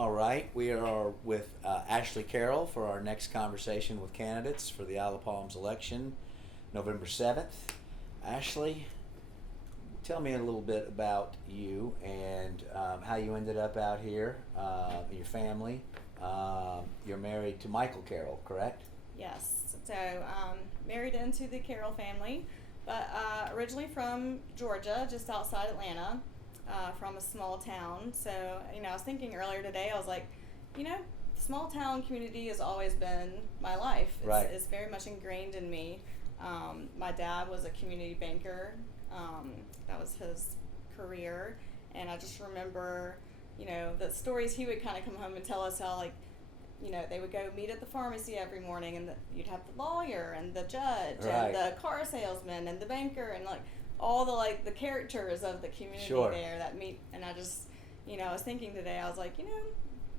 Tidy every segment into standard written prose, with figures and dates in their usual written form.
All right, we are with Ashley Carroll for our next conversation with candidates for the Isle of Palms election, November 7th. Ashley, tell me a little bit about you and how you ended up out here, your family. You're married to Michael Carroll, correct? Yes, so married into the Carroll family, but originally from Georgia, just outside Atlanta. From a small town. So, I was thinking earlier today, I was like, small town community has always been my life. Right. It's very much ingrained in me. My dad was a community banker. That was his career. And I just remember, the stories he would kind of come home and tell us how, they would go meet at the pharmacy every morning, and you'd have the lawyer and the judge Right. and the car salesman and the banker and all the characters of the community Sure. there that meet. And I just, I was thinking today, I was like,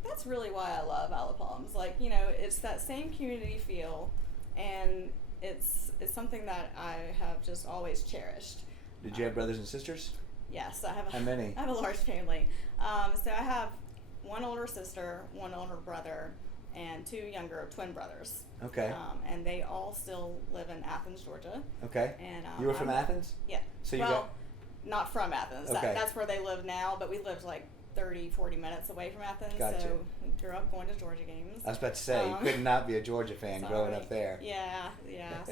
that's really why I love Isle of Palms. It's that same community feel, and it's something that I have just always cherished. Did you have brothers and sisters? Yes, I have. How many? I have a large family. So I have one older sister, one older brother, and two younger twin brothers. Okay. And they all still live in Athens, Georgia. Okay. And you were from Athens? Yeah. So you well, not from Athens. Okay. That's where they live now, but we lived 30, 40 minutes away from Athens. Gotcha. So we grew up going to Georgia games. I was about to say, you could not be a Georgia fan growing up there. Yeah.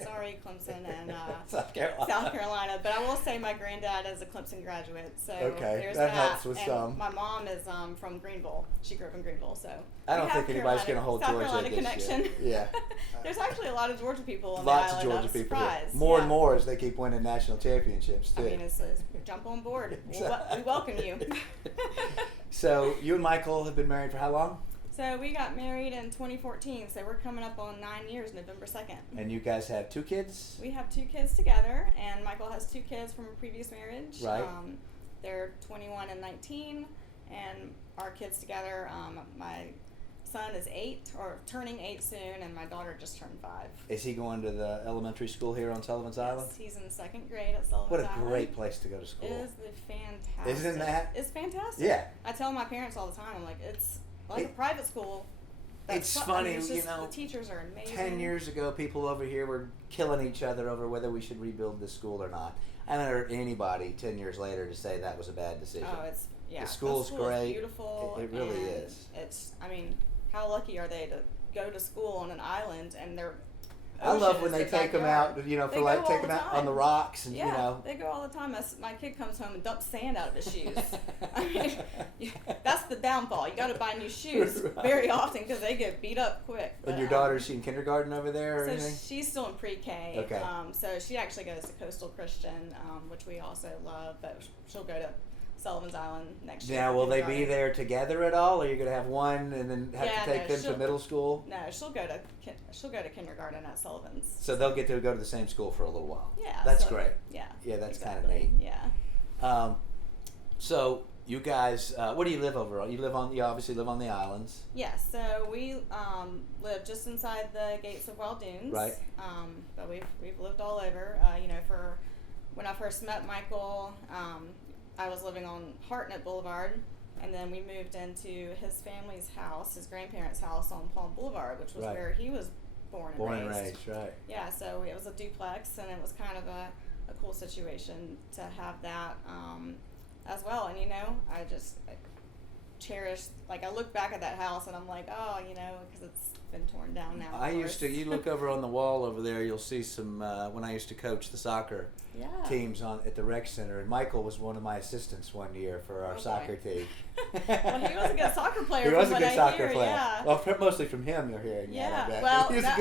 Sorry, Clemson and South Carolina. South Carolina. But I will say my granddad is a Clemson graduate. So Okay, there's that helps with and some. My mom is from Greenville. She grew up in Greenville. So I we don't have think anybody's going to hold South Georgia Carolina against connection. you. Yeah. There's actually a lot of Georgia people on Lots the of island. Georgia I'm people. surprised. More and more as they keep winning national championships too. I mean, it's jump on board. We welcome you. So you and Michael have been married for how long? So we got married in 2014. So we're coming up on 9 years, November 2nd. And you guys have 2 kids? We have 2 kids together, and Michael has 2 kids from a previous marriage. Right. They're 21 and 19, and our kids together. My son is 8, or turning 8 soon, and my daughter just turned 5. Is he going to the elementary school here on Sullivan's Island? Yes, he's in 2nd grade at Sullivan's What a Island. great place to go to school. It is fantastic. Isn't that? It's fantastic. Yeah. I tell my parents all the time, I'm like, it's like a private school. It's funny, it's just, the teachers are amazing. 10 years ago, people over here were killing each other over whether we should rebuild this school or not. I haven't heard anybody 10 years later to say that was a bad decision. Oh, the school's school great. is beautiful. It really and is. How lucky are they to go to school on an island and they're I love when they take them out, for They go take all them the out on the time. rocks and, they go all the time. My kid comes home and dumps sand out of his shoes. That's the downfall. You got to buy new shoes Right. very often because they get beat up quick. And But, your daughter's she in kindergarten over there or so anything? she's still in pre-K. Okay. So she actually goes to Coastal Christian, which we also love, but she'll go to Sullivan's Island next year. Now, will they be kindergarten. there together at all, or are you going to have one and then have Yeah, to take no, them to middle school? No, she'll go to kindergarten at Sullivan's. So they'll get to go to the same school for a little while. Yeah, That's so, great. Yeah. Yeah, that's kind of exactly. neat. Yeah. So you guys, where do you live overall? You obviously live on the islands. Yes, so we live just inside the gates of Wild Dunes. Right. But we've lived all over. For when I first met Michael, I was living on Hartnett Boulevard, and then we moved into his family's house, his grandparents' house on Palm Boulevard, which was Right. where he was born and raised. Right. Yeah, so it was a duplex, and it was kind of a cool situation to have that as well. And I cherish, I look back at that house and I'm like, oh, because it's been torn down now. You look over on the wall over there, you'll see some, when I used to coach the soccer teams at the rec center, and Michael was one of my assistants one year for our soccer team. Well, he was a good soccer player. He was a good soccer player. Yeah. Well, mostly from him you're hearing Yeah. that. Well, all he's of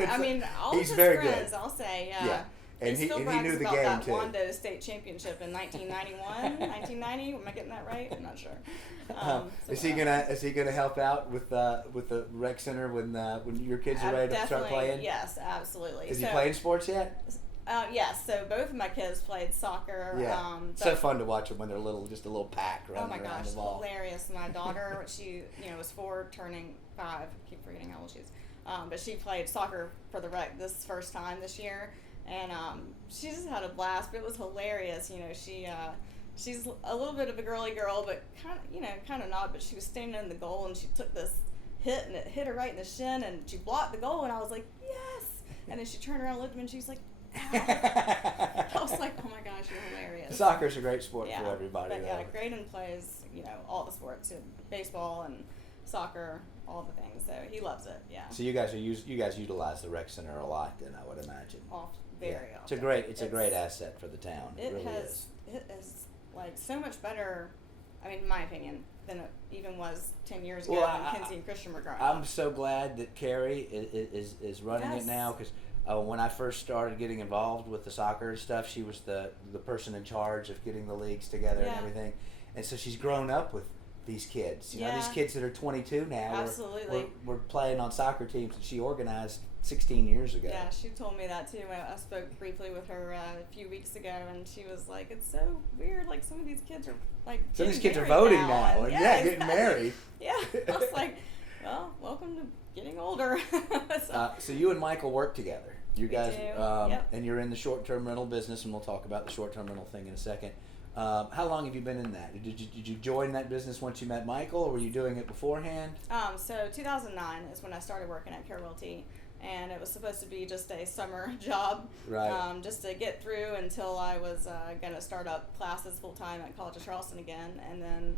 his very friends, good. I'll say, Yeah. And he still knew brags the about game that too. Wando State Championship in 1991, 1990. Am I getting that right? I'm not sure. Is he gonna help out with the rec center when your kids are ready to start playing? Yes, absolutely. Is he playing sports yet? Yes. So both of my kids played soccer. Yeah. So fun to watch them when they're little, just a little pack running around the ball. Hilarious! My daughter, she was 4, turning 5. I keep forgetting how old she is. But she played soccer for the rec this first time this year. And she just had a blast, but it was hilarious. She she's a little bit of a girly girl, but kind of not. But she was standing in the goal, and she took this hit, and it hit her right in the shin, and she blocked the goal, and I was like, yes. And then she turned around and looked at me, and she was like, ow. I was like, oh my gosh, you're hilarious. Soccer's a great sport for everybody. But yeah, Graydon plays, all the sports, baseball and soccer, all the things. So he loves it. Yeah. So you guys utilize the rec center a lot, then, I would imagine. Very often. It's a great asset for the town. It really is. It is like so much better. I mean, in my opinion, than it even was 10 years ago when Kinsey and Christian were growing up. I'm so glad that Carrie is running it now, because when I first started getting involved with the soccer stuff, she was the person in charge of getting the leagues together and everything. And so she's grown up with these kids. These kids that are 22 now. Absolutely. We're playing on soccer teams that she organized 16 years ago. Yeah, she told me that too. I spoke briefly with her a few weeks ago, and she was like, "It's so weird. Like some of these kids are like some of these kids are voting now, and exactly. getting married." Yeah, I was like, "Well, welcome to getting older." So you and Michael work together. You guys, Yep. And you're in the short-term rental business, and we'll talk about the short-term rental thing in a second. How long have you been in that? Did you join that business once you met Michael, or were you doing it beforehand? So 2009 is when I started working at Carroll, and it was supposed to be just a summer job, right? Just to get through until I was going to start up classes full time at College of Charleston again, and then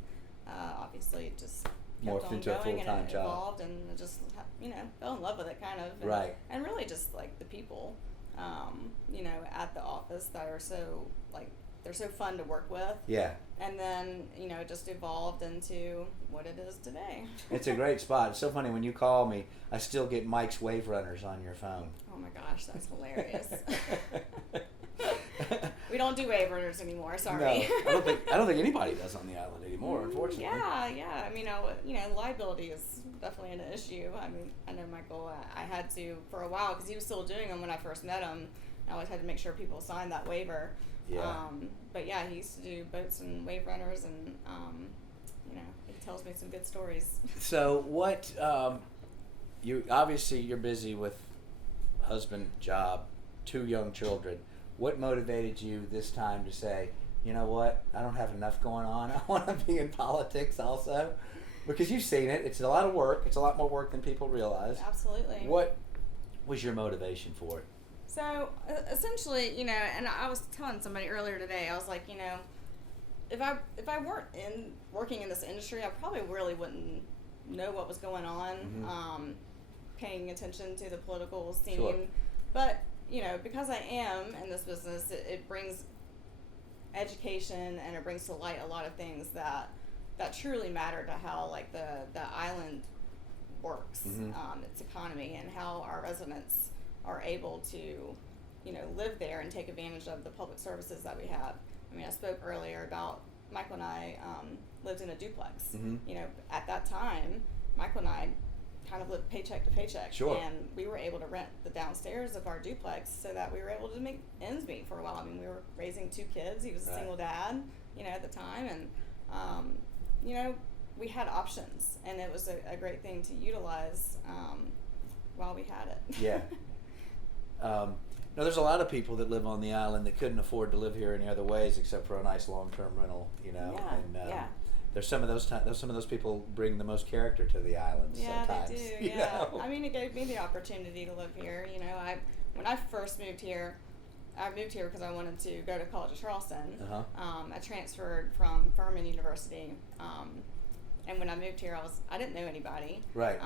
obviously it just kept on into going, a full-time and it job. Evolved, and just fell in love with it kind of, and, right? And really just like the people, at the office that are so they're so fun to work with. Yeah. And then, it just evolved into what it is today. It's a great spot. It's so funny, when you call me, I still get Mike's wave runners on your phone. Oh my gosh, that's hilarious. We don't do wave runners anymore, sorry. No, I don't think anybody does on the island anymore, unfortunately. Yeah. I mean, liability is definitely an issue. I mean, I know Michael, I had to for a while, because he was still doing them when I first met him. I always had to make sure people signed that waiver. Yeah. But yeah, he used to do boats and wave runners, and he tells me some good stories. So what? You're busy with husband, job, 2 young children. What motivated you this time to say, you know what? I don't have enough going on. I want to be in politics also, because you've seen it. It's a lot of work. It's a lot more work than people realize. Absolutely. What was your motivation for it? So essentially, and I was telling somebody earlier today, I was like, if I weren't working in this industry, I probably really wouldn't know what was going on, Mm-hmm. Paying attention to the political scene. Sure. But because I am in this business, it brings education, and it brings to light a lot of things that truly matter to how the island works, Mm-hmm. its economy, and how our residents are able to, live there and take advantage of the public services that we have. I mean, I spoke earlier about Michael and I lived in a duplex. Mm-hmm. At that time, Michael and I kind of lived paycheck to paycheck. Sure. And we were able to rent the downstairs of our duplex so that we were able to make ends meet for a while. I mean, we were raising 2 kids. He was a single dad, at the time. And, we had options. And it was a great thing to utilize while we had it. Yeah. There's a lot of people that live on the island that couldn't afford to live here any other ways except for a nice long-term rental, Yeah, and yeah. There's some of those people bring the most character to the island. Yeah, sometimes, they do. you Yeah, know? I mean, it gave me the opportunity to live here. When I first moved here, I moved here because I wanted to go to College of Charleston. Uh-huh. I transferred from Furman University, and when I moved here, I didn't know anybody. Right.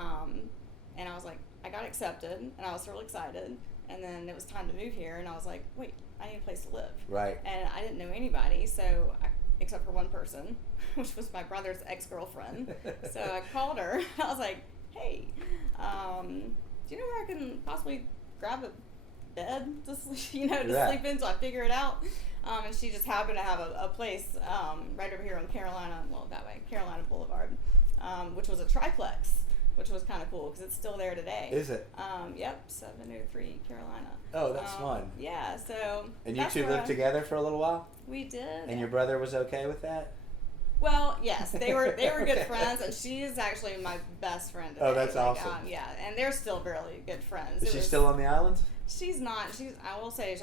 And I was like, I got accepted, and I was real excited. And then it was time to move here, and I was like, wait, I need a place to live. Right. And I didn't know anybody, except for one person, which was my brother's ex-girlfriend. So I called her, and I was like, hey, do you know where I can possibly grab a bed to sleep, sleep in, so I figure it out? And she just happened to have a place right over here on Carolina Boulevard, which was a triplex, which was kind of cool because it's still there today. Is it? Yep, 703 Carolina. Oh, that's fun. Yeah, so. And you 2 lived together for a little while? We did. And your brother was okay with that? Well, yes, they were good friends, and she is actually my best friend today. Oh, that's awesome. Yeah, and they're still really good friends. Is she still on the island? She's not. I will say,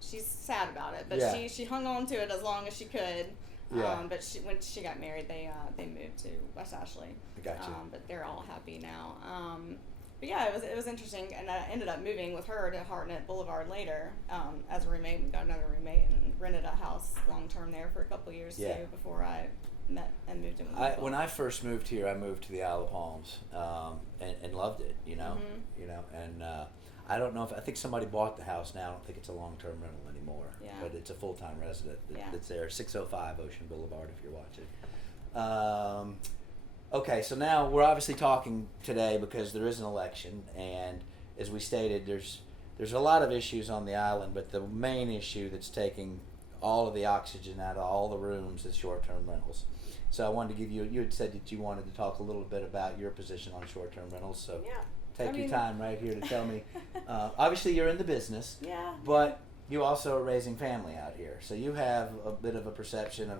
she's sad about it, but yeah. she hung on to it as long as she could. Yeah. But when she got married, they moved to West Ashley. Gotcha. But they're all happy now. But yeah, it was interesting, and I ended up moving with her to Hartnett Boulevard later as a roommate. We got another roommate and rented a house long term there for a couple years too before I met and moved in with Michael. When I first moved here, I moved to the Isle of Palms and loved it. And I don't know I think somebody bought the house now. I don't think it's a long-term rental anymore. Yeah. But it's a full-time resident that's there, 605 Ocean Boulevard. If you're watching. Okay, so now we're obviously talking today because there is an election, and as we stated, there's a lot of issues on the island, but the main issue that's taking all of the oxygen out of all the rooms is short-term rentals. So I wanted to give you had said that you wanted to talk a little bit about your position on short-term rentals, so take your time right here to tell me. Obviously, you're in the business, but you also are raising family out here, so you have a bit of a perception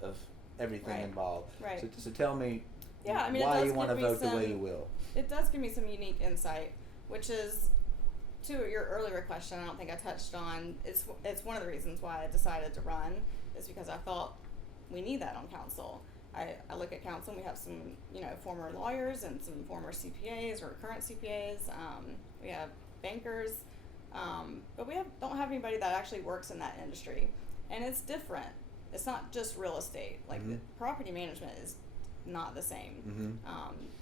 of everything involved. Right. So tell me. Yeah, I mean, why it does you want to give me vote the way you will. It does give me some unique insight, which is, to your earlier question, I don't think I touched on, it's one of the reasons why I decided to run, is because I thought we need that on council. I look at council and we have some, former lawyers and some former CPAs or current CPAs. We have bankers, but we don't have anybody that actually works in that industry. And it's different. It's not just real estate. Like, the property management is not the same.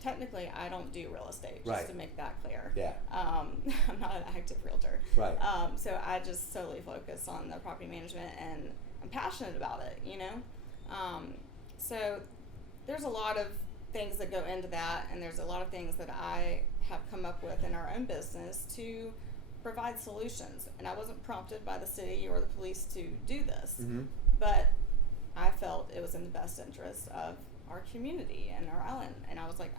Technically, I don't do real estate, just to make that clear. Yeah. I'm not an active realtor. Right. So I just solely focus on the property management, and I'm passionate about it, So there's a lot of things that go into that, and there's a lot of things that I have come up with in our own business to provide solutions. And I wasn't prompted by the city or the police to do this, but I felt it was in the best interest of our community and our island, and I was like,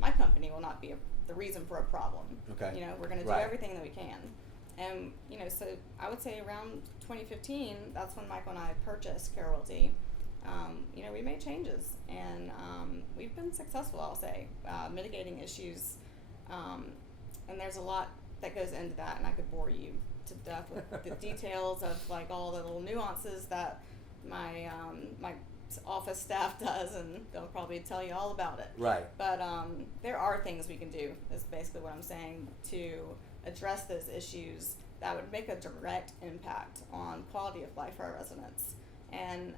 my company will not be the reason for a problem. Okay. We're going to do everything that we can, and so I would say around 2015, that's when Michael and I purchased Carroll. We made changes, and we've been successful, I'll say, mitigating issues, and there's a lot that goes into that, and I could bore you to death with the details of like all the little nuances that my office staff does, and they'll probably tell you all about it. Right. But there are things we can do, is basically what I'm saying, to address those issues that would make a direct impact on quality of life for our residents. And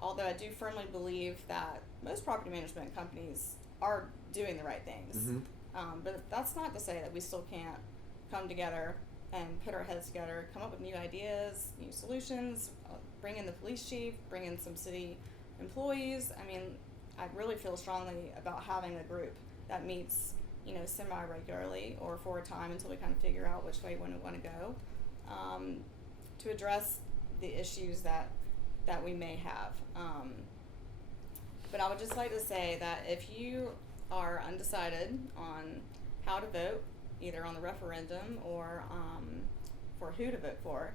although I do firmly believe that most property management companies are doing the right things, but that's not to say that we still can't come together and put our heads together, come up with new ideas, new solutions, bring in the police chief, bring in some city employees. I mean, I really feel strongly about having a group that meets, semi-regularly or for a time until we kind of figure out which way we want to go, to address the issues that we may have. But I would just like to say that if you are undecided on how to vote, either on the referendum or for who to vote for,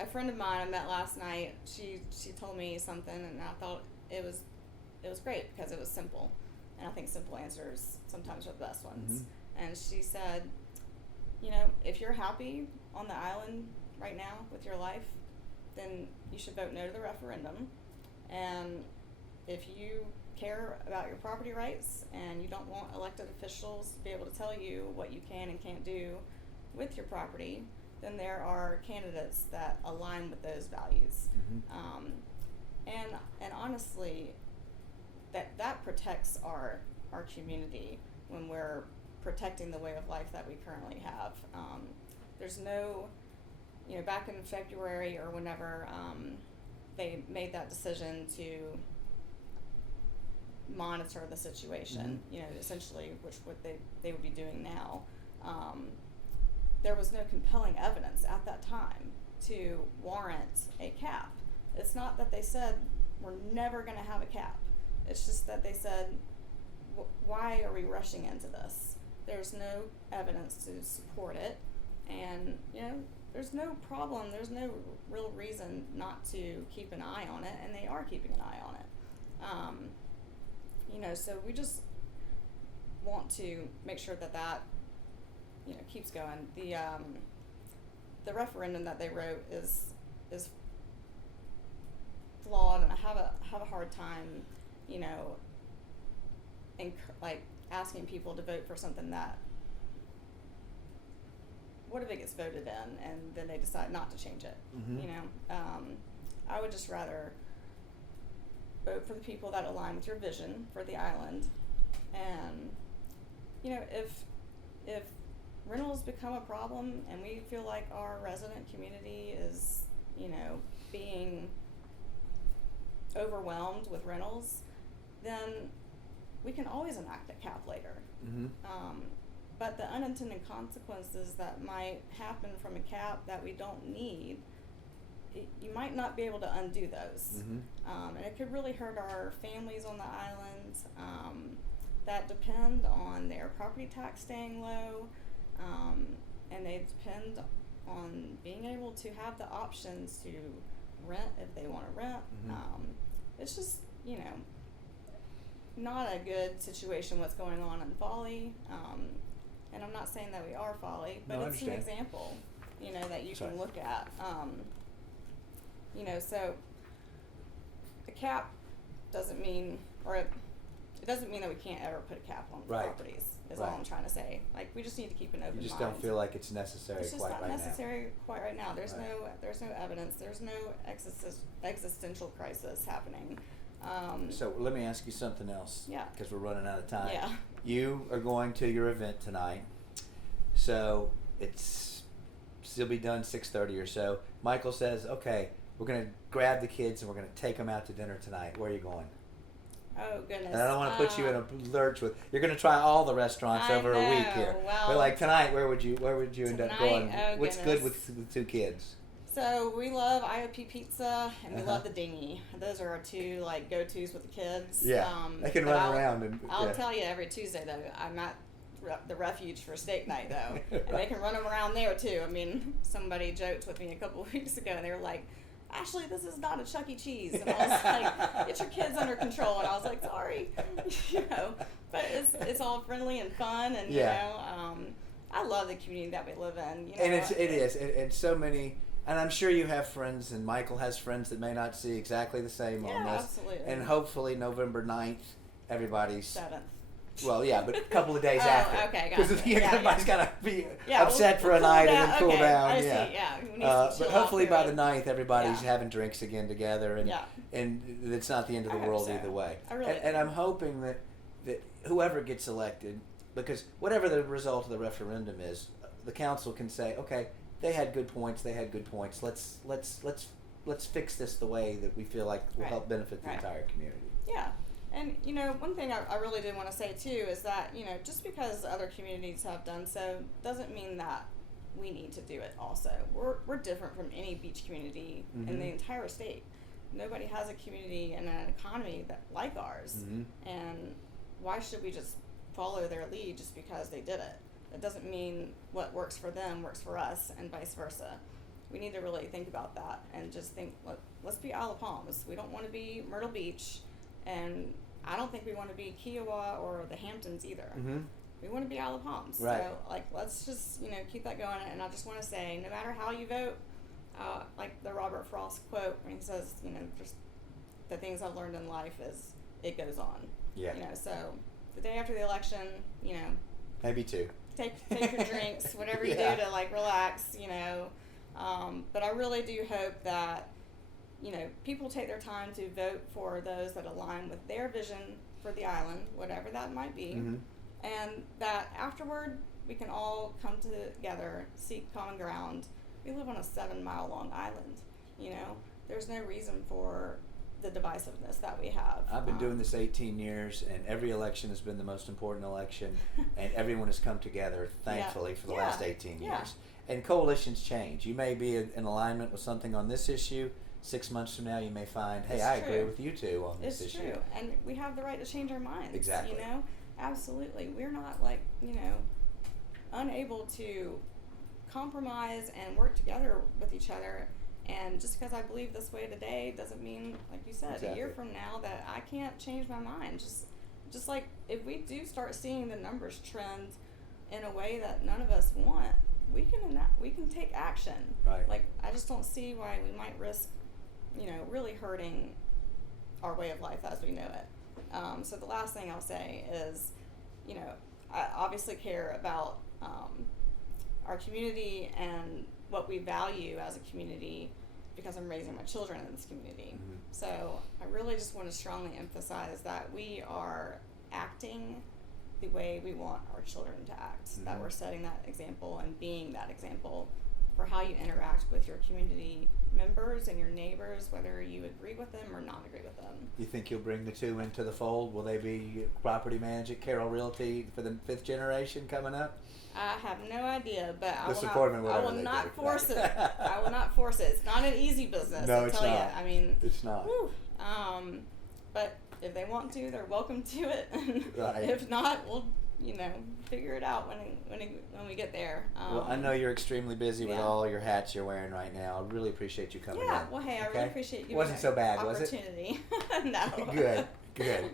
a friend of mine I met last night, she told me something, and I thought it was great because it was simple, and I think simple answers sometimes are the best ones. And she said, if you're happy on the island right now with your life, then you should vote no to the referendum. And if you care about your property rights and you don't want elected officials to be able to tell you what you can and can't do with your property, then there are candidates that align with those values. And honestly, that protects our community when we're protecting the way of life that we currently have. There's no, back in February or whenever they made that decision to monitor the situation, essentially, which what they would be doing now. There was no compelling evidence at that time to warrant a cap. It's not that they said we're never going to have a cap. It's just that they said, why are we rushing into this? There's no evidence to support it, and there's no problem. There's no real reason not to keep an eye on it, and they are keeping an eye on it. So we just want to make sure that keeps going. The referendum that they wrote is flawed, and I have a hard time, you know, like asking people to vote for something that, what if it gets voted in and then they decide not to change it? Mm-hmm. You know, I would just rather vote for the people that align with your vision for the island. And, you know, if rentals become a problem and we feel like our resident community is, you know, being overwhelmed with rentals, then we can always enact a cap later. Mm-hmm. But the unintended consequences that might happen from a cap that we don't need, you might not be able to undo those. Mm-hmm. And it could really hurt our families on the island that depend on their property tax staying low, and they depend on being able to have the options to rent if they want to rent. Mm-hmm. It's just, you know, not a good situation what's going on in Folly. And I'm not saying that we are Folly, but No, I it's an understand. example, you know, that you Sorry. can look at. You know, so a cap doesn't mean, or it doesn't mean that we can't ever put a cap on Right. properties, is Right. all I'm trying to say. Like, we just need to keep an open You just mind. don't feel like it's necessary It's just quite not right necessary quite right now. There's Right. no evidence. There's no existential crisis happening. now. So let me ask you something else. Yeah. Because we're running out of time. Yeah. You are going to your event tonight, so still be done 6:30 or so. Michael says, "Okay, we're gonna grab the kids and we're gonna take them out to dinner tonight. Where are you going?" Oh goodness. And I don't want to put you in a lurch with. You're going to try all the restaurants over a week here. Well, but like tonight, where would you end up tonight, going? oh, What's good goodness. with the two kids? So we love IOP pizza and we Uh-huh. love the dinghy. Those are our two like go-tos with the kids. Yeah, they can but run around and. I'll yeah. tell you every Tuesday though, I'm at the refuge for steak night though, and they can run them around there too. I mean, somebody joked with me a couple of weeks ago, and they were like, "Ashley, this is not a Chuck E. Cheese," and I was like, "Get your kids under control," and I was like, "Sorry," you know. But it's all friendly and fun, and Yeah. you know, I love the community that we live in. You know, And it is, and so many. And I'm sure you have friends, and Michael has friends that may not see exactly the same on Yeah, this. absolutely. And hopefully November 9th, everybody's. 7th. Well, yeah, but a couple of days Oh, after. okay, Because gotcha. Yeah, everybody's yeah. got to be Yeah, upset for a cool night down. and then cool Okay, down. I yeah. see, yeah. We need to But chill hopefully out by through the it. 9th, everybody's Yeah. having drinks again together, and Yeah. and it's not the end of the I hope world so. either way. I really and do. I'm hoping that whoever gets elected, because whatever the result of the referendum is, the council can say, okay, they had good points. Let's fix this the way that we feel like will Right. help benefit the Right. entire community. Yeah. And, you know, one thing I really did want to say, too, is that, you know, just because other communities have done so doesn't mean that we need to do it also. We're different from any beach community in the Mhm. entire state. Nobody has a community and an economy that like ours. Mhm. And why should we just follow their lead just because they did it? That doesn't mean what works for them works for us and vice versa. We need to really think about that and just think, let's be Isle of Palms. We don't want to be Myrtle Beach, and I don't think we want to be Kiowa or the Hamptons either. Mm-hmm. We want to be Isle of Palms. Right. So, like, let's just, you know, keep that going. And I just want to say, no matter how you vote, like the Robert Frost quote when he says, you know, just the things I've learned in life is it goes on. Yeah. You know, so the day after the election, you know, Maybe two. take your drinks, whatever you Yeah. do to like relax, you know. But I really do hope that, you know, people take their time to vote for those that align with their vision for the island, whatever that might be, Mm-hmm. and that afterward we can all come together, seek common ground. We live on a 7-mile long island, you know. There's no reason for the divisiveness that we have. I've been doing this 18 years, and every election has been the most important election, and everyone has come together, thankfully, for the Yeah. last 18 Yeah. years. And coalitions change. You may be in alignment with something on this issue. 6 months from now, you may find, hey, It's I agree true. with you two on this It's issue. true, and we have the right to change our minds. Exactly. You know, absolutely. We're not like, you know, unable to compromise and work together with each other. And just because I believe this way today doesn't mean, like you said, a year Exactly. from now that I can't change my mind. Just like if we do start seeing the numbers trend in a way that none of us want, we can take action. Right. Like I just don't see why we might risk, really hurting our way of life as we know it. So the last thing I'll say is, I obviously care about our community and what we value as a community because I'm raising my children in this community. Mm-hmm. So I really just want to strongly emphasize that we are acting the way we want our children to act, Mm-hmm. that we're setting that example and being that example for how you interact with your community members and your neighbors, whether you agree with them or not agree with them. You think you'll bring the two into the fold? Will they be property manager at Carroll Realty for the 5th generation coming up? I have no idea, but I support them in I whatever will they not do. force it. I will not force it. It's not an easy business. No, I'll it's tell not. you. I mean, It's not. whew, but if they want to, they're welcome to it. Right. If not, we'll figure it out when we get there. Well, I know you're extremely busy with yeah. all your hats you're wearing right now. I really appreciate you coming Yeah. in. Well, hey, I Okay? really appreciate you. Wasn't so bad, was it? Opportunity. No. Good. Good.